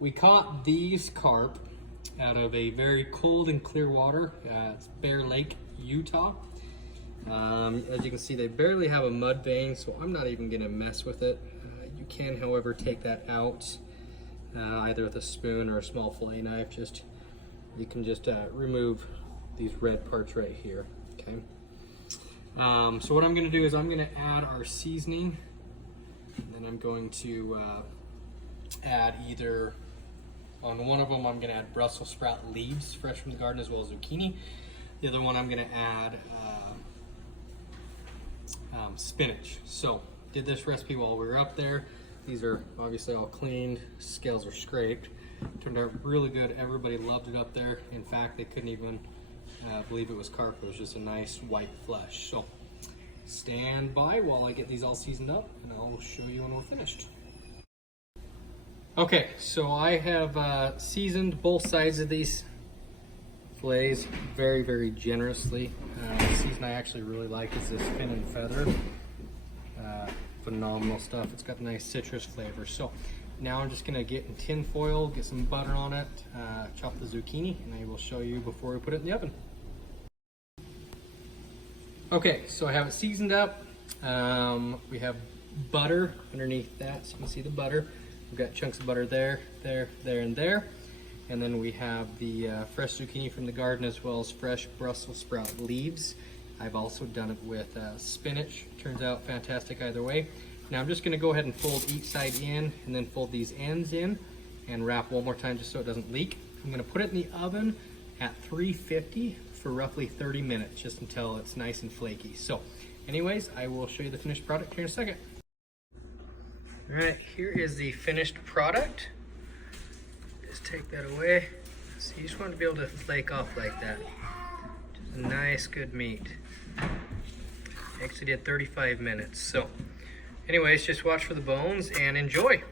we caught these carp out of a very cold and clear water. It's Bear Lake, Utah. As you can see, they barely have a mud vein, so I'm not even gonna mess with it. You can, however, take that out either with a spoon or a small fillet knife. You can just remove these red parts right here, okay? So what I'm gonna do is I'm gonna add our seasoning, and then I'm going to add either, on one of them I'm gonna add Brussels sprout leaves, fresh from the garden, as well as zucchini. The other one I'm gonna add spinach. So, did this recipe while we were up there. These are obviously all cleaned, scales are scraped. Turned out really good, everybody loved it up there. In fact, they couldn't even believe it was carp. It was just a nice white flesh. So, stand by while I get these all seasoned up, and I'll show you when we're finished. Okay, so I have seasoned both sides of these fillets very, very generously. The season I actually really like is this fin and feather. Phenomenal stuff. It's got a nice citrus flavor. So now I'm just gonna get in tin foil, get some butter on it, chop the zucchini, and I will show you before we put it in the oven. Okay, so I have it seasoned up. We have butter underneath that, so you can see the butter. We've got chunks of butter there, and there. And then we have the fresh zucchini from the garden, as well as fresh Brussels sprout leaves. I've also done it with spinach. Turns out fantastic either way. Now I'm just gonna go ahead and fold each side in, and then fold these ends in, and wrap one more time just so it doesn't leak. I'm gonna put it in the oven at 350 for roughly 30 minutes, just until it's nice and flaky. So anyways, I will show you the finished product here in a second. All right, here is the finished product. Just take that away. So you just want to be able to flake off like that. Just a nice, good meat. Actually did 35 minutes. So anyways, just watch for the bones and enjoy.